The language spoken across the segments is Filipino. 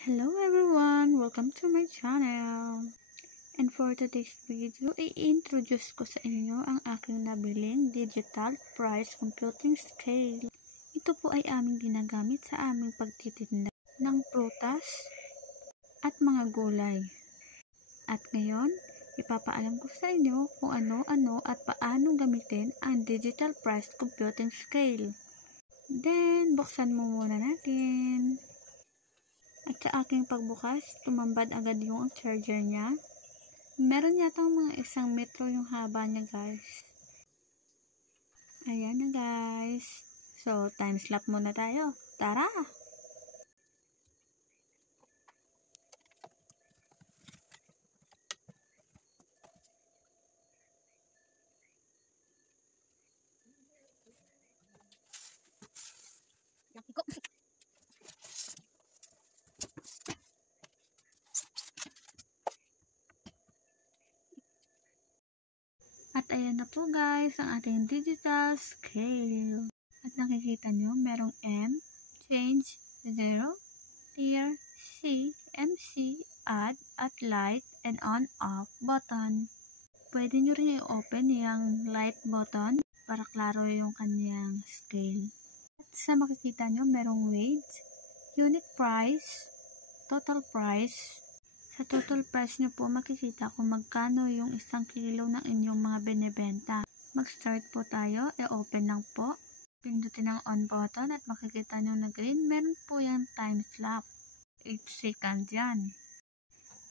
Hello everyone! Welcome to my channel! And for today's video, i-introduce ko sa inyo ang aking nabiling digital price computing scale. Ito po ay aming ginagamit sa aming pagtitinda ng prutas at mga gulay. At ngayon, ipapaalam ko sa inyo kung ano-ano at paano gamitin ang digital price computing scale. Then, buksan mo muna natin. At sa aking pagbukas, tumambad agad yung charger niya. Meron yata mga 1 metro yung haba niya, guys. Ayan na, guys. So, time slap muna tayo. Tara! At ayan na po guys, ang ating digital scale. At nakikita nyo, merong M, change, 0, tier, C, MC, add, at light, and on-off button. Pwede nyo rin i-open yung light button para klaro yung kanyang scale. At sa makikita nyo, merong weight, unit price, total price. Sa total price nyo po makikita kung magkano yung 1 kilo ng inyong mga binibenta. Mag-start po tayo, i-open lang po. Pindutin ang on button at makikita nyo na green. Meron po yung time slap. 8 seconds yan.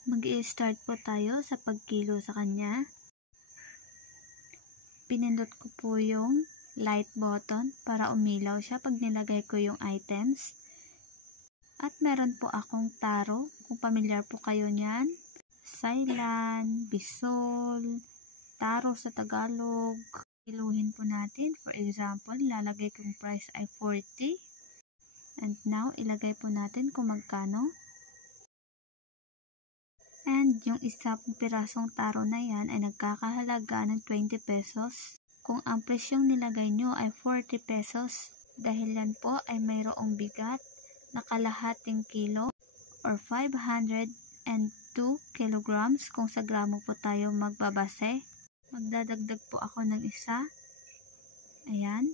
Mag-i-start po tayo sa pagkilo sa kanya. Pinindot ko po yung light button para umilaw siya pag nilagay ko yung items. At meron po akong taro, kung pamilyar po kayo niyan. Sailan, bisol, taro sa Tagalog. Iluhin po natin. For example, lalagay kong price ay 40. And now, ilagay po natin kung magkano. And yung isa pong pirasong taro na yan ay nagkakahalaga ng 20 pesos. Kung ang presyong nilagay nyo ay 40 pesos, dahilan po ay mayroong bigat na kalahating kilo or 502 kilograms kung sa gramo po tayo magbabase. Magdadagdag po ako ng isa. Ayan.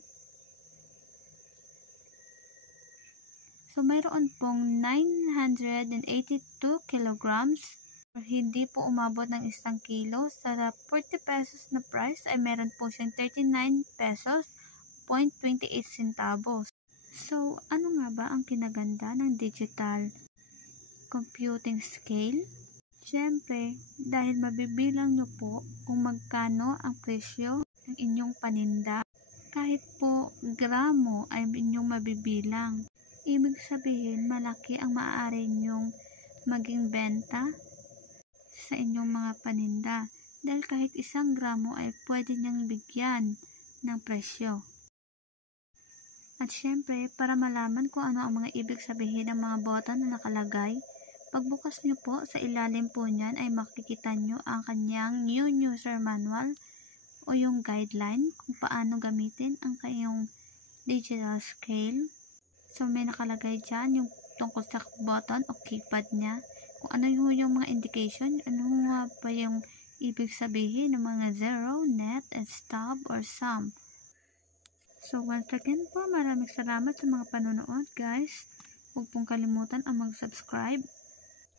So, mayroon pong 982 kilograms or hindi po umabot ng 1 kilo. Sa 40 pesos na price ay meron po siyang 39 pesos 0.28 centavos. So, ano nga ba ang kinaganda ng digital computing scale? Siyempre, dahil mabibilang nyo po kung magkano ang presyo ng inyong paninda, kahit po gramo ay inyong mabibilang. Ibig sabihin, malaki ang maaari nyong maging benta sa inyong mga paninda. Dahil kahit 1 gramo ay pwede nyang bigyan ng presyo. At syempre, para malaman kung ano ang mga ibig sabihin ng mga button na nakalagay, pagbukas nyo po sa ilalim po niyan ay makikita nyo ang kanyang new user manual o yung guideline kung paano gamitin ang kayong digital scale. So, may nakalagay dyan yung tungkol sa button o keypad niya. Kung ano yung mga indication, ano nga pa yung ibig sabihin ng mga zero, net, and stop, or sum. So, once again po, maraming salamat sa mga panonood, guys. Huwag pong kalimutan ang mag-subscribe.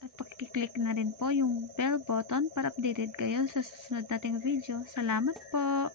At pakiclick na rin po yung bell button para updated kayo sa susunod nating video. Salamat po!